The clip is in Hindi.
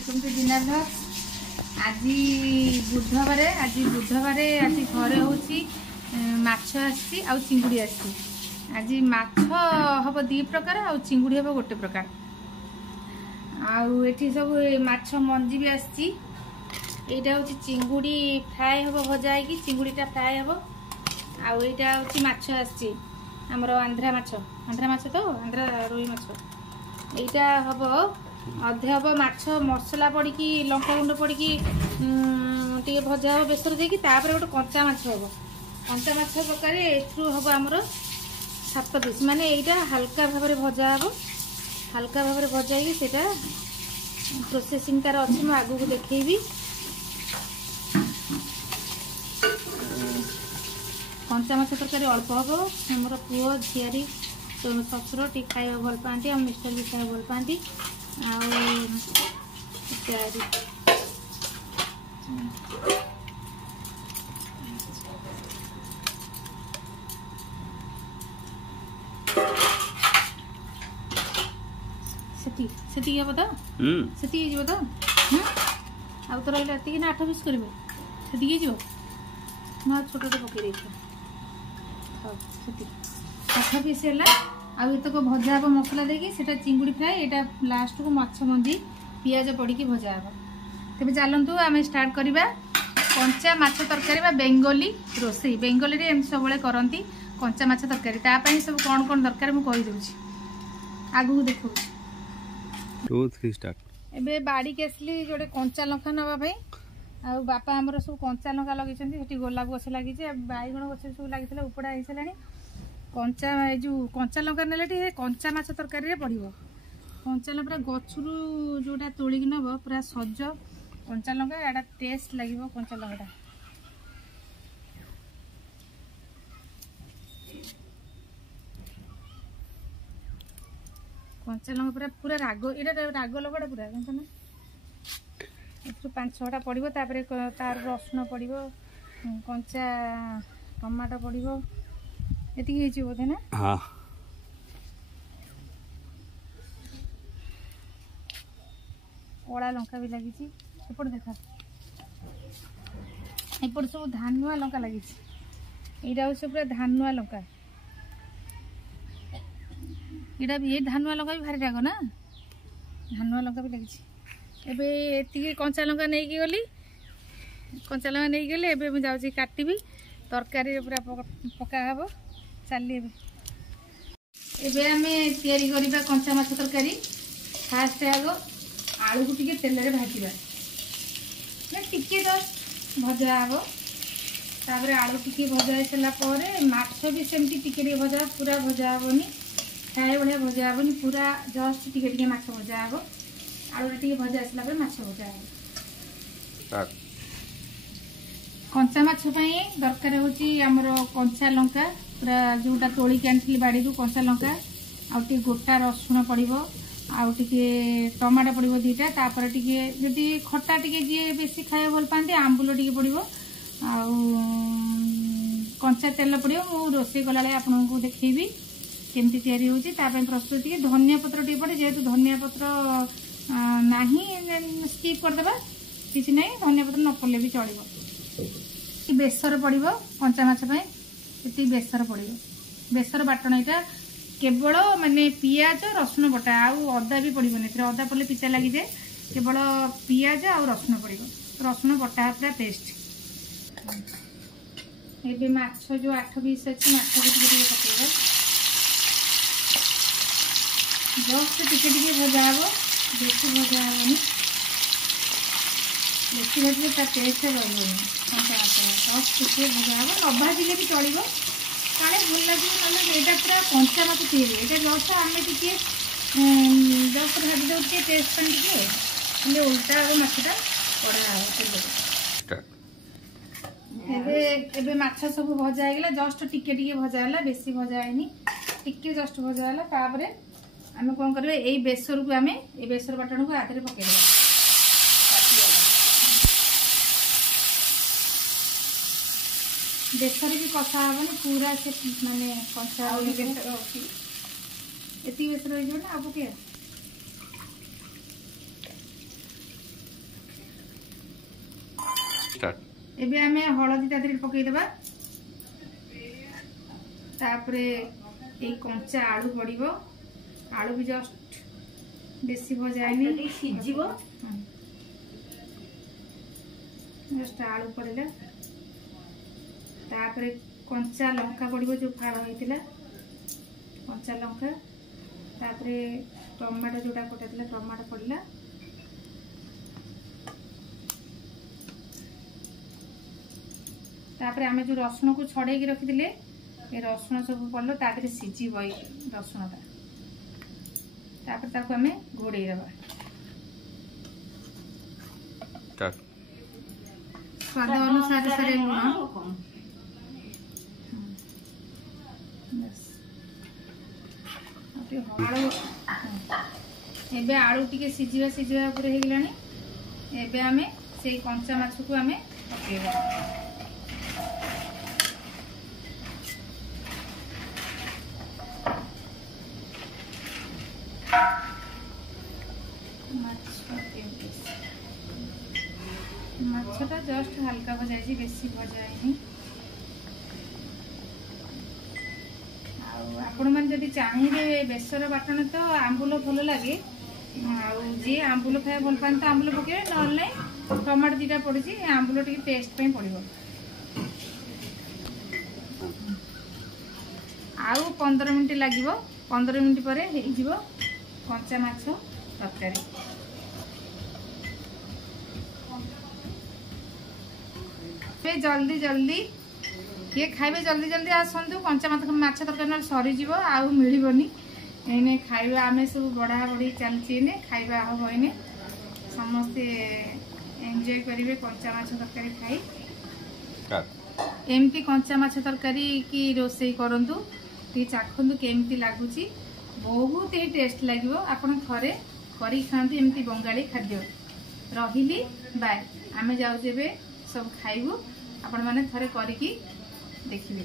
Welcome to dinner blog. आज बुधवार आज घरे होची माछ आसी आ चिंगुड़ी आसी। आज माछ हम दी प्रकार आ चिंगुड़ी हम गोटे प्रकार। आठी सब माछ मंजी भी आसी। यहाँ हूँ चिंगुड़ी फ्राए हम भजा है कि चिंगुड़ीटा फ्राए हम। आईटा हूँ माछ आसी आमर आंध्रा माछ तो आंध्रा रोही माछ। यहाँ हम अधे हम माछ मसला पड़ी लंका गुंड पड़ी टे भजा हम बेसर देकी गोटे कंचा माछ हम। कंचा माछ प्रकार एथरू हम आमर 7 पीस माने यहाँ हल्का भाव में भजा हम। हल्का भाव में भजा है प्रोसेसिंग तार अच्छी मैं आगू देखी। कंचा माछ तरकारी अल्प हम आमर पुओ झियारी शशुर टी खाया भल पाती और मिस्टर भी खाया भल पाती इत्यादि। सेती हे बता सेती हे बता आ तो रहले एति ना 8 पीस करबे सेती हे जो ना छोटे पकई दे सेती 8 पीस है। आतक भजा हम मसला देकी सेटा चिंगुड़ी फ्राए। यहाँ लास्ट को माछ मंजी पियाज पड़ी भजा हम। तेज चलतु आम स्टार्ट करवा कंचा माछ तरकारी बा बेंगली रोसई। बेंगली रे एम सब करती कंचा माछ तरकारी सब कौन कौन दरकार मुझे कहीदे आगू देखा। एबे बाड़ी के आसली गोटे कंचा लंका नापी आ बापा आमर सब कंचा लंका लगे गोलाप गछ लगी बैगण गछ सब लगी उपड़ा हो सारा। कंचा जो कंचा लंका ने कंचा माछ तरकारी पड़ो। कंचा लंका गचरू जोटा तोलिक नब पूरा सज कंचा लंका एटा टेस्ट लगे कंचा लंका। कंचा लंका पूरा पूरा राग ये राग लंका पूरा जानते ना। ये 5-6टा पड़ो तार रसुण पड़ो कंचा टमाटो पड़ो ये बोधे ना। हाँ कला लंका भी लगी एपट देखा एपट सब धानुआ लंका लगी। यहाँ हूँ पूरा धानुआ लंका। यहाँ भी ये धानुआ लंका भी भारी राग ना। धानुआ लंका भी लगी। एबे एति कंचा लंका नहीं गली कंचा लंका नहीं गले एबे मुझे जाऊँगी काटबी तरकारी पूरा पका हम। चलिए एबे आमे तैयारी करिबा कंचा माछ तरकारी। फास्ट आग आलू को टिके तेल रे भाजीबा ना टिके जस्ट भजा हम। तापर आलू टिके भजा हो सारा पर माछ भी सेमती टिके भजा पूरा भजा हेनी फ्राए भाया भजा हेनी पूरा जस्ट टिके टिके माछ भजा हम। आलू टिके भजा आसला पर माछ भजा हम। कंचा माछ दरकार होची आमर कंचा लंका पूरा जोटा तोलिक आनी बाड़ी कंचा लंका आउटे गोटा रसुण पड़ो आउटे टमाटो पड़ो 2टा तापर टी खटा टी जी बेसी खाया भल पाती आंबुल टी पड़ो कंचा तेल पड़ो। मु रोषे कला आपको देखी केमती तैयारी होची प्रस्तुत धनिया पत्र टी पड़े जेहेतु धनिया पत्र नहीं स्किप करदे किसी ना धनिया पत्र न पड़े भी चलो। बेसर पड़ो कंचा माछ ये बेसर पड़ो बेसर बाटण यहाँ केवल माने पियाज रसुण बटा आदा भी पड़ोनी अदा पड़े पिता लगी जाए केवल पियाज आ रसुण पड़ो रसुण बटा पूरा पेस्ट। ये माछ जो 8 पीस अच्छी माछ पकड़ जस्ट टिके भजा हम बेसी भजा हेनी बेसी भाजी टेस्ट रही टे भजा हम न भाजिले भी चलो काले भल लगे ना यहाँ पूरा कंचा माछ तैयारी यहाँ जस्ट आम टे जस्ट भाजी दे टेस्ट टे उल्टा हम मछटा कड़ा माछ सब भजा है जस्ट टिके टिके भजा है बेसी भजा है टिके जस्ट भजा है। तापर आम कौन कर बेसर को आम ए बेसर बाटण को आगे पकड़ बेसर भी कषा हेनी पूरा से माने कषा ये बेसर हो ना आप स्टार्ट एबे आमे हळदी ता देरी पकई देबा तापरे ए कंचा आलू पड़िबो आलू भी जस्ट बेसी भजाएनी सिझिबो जस्ट आलू पड़िला तापरे कंचा लंका पड़िबो जो फाड़ होइतिला कंचा लंका तापरे टमाटो जोटा कटाइला टमाटो पड़िला तापरे आमे जो रसुण को छड़े के रखि दिले ए रसुण सब पड़लो तापरे सिझी बई रसुणटा तापरे ताको आमे घोड़े देबा स्वाद अनुसार सारे लुण आलू एबे आलू टिके सिझिबा ऊपर हे गेलानी एबे आमे से कंचा माछ को आमे पकेबा माछटा जस्ट हल्का भजाई बेसी भजाएनी आपण मैंने जदि चाहिए बेसर बाटण तो आंबुल भल लगे जी आंबुल खाया भल पाते आंबुल पकेबे ना टमाटो दीटा पड़ी आंबुल टे टेस्ट पे पड़ो आउ 15 मिनट लगे 15 मिनट पर कंचा माछ तरकारी जल्दी जल्दी किए खाइबे जल्दी जल्दी आसतु कंचा माछ तरकारी सरीज आउ मिलबनी एने खाइबा आमे सब बढ़ा बढ़ी चलती खाइबा हम एने समस्ते एंजॉय करेंगे कंचा माछ तरकारी खाई एमती कंचा माछ तरकारी की रोसई करंतु टी चाखंतु केमती लागुची बहुत ही टेस्ट लगिवो आपण घरे करी खांती एमती बंगाली खाद्य रहिली बाय आमे जाउ जेबे सब खाइबु आपण माने थरे करिकी देखिबे।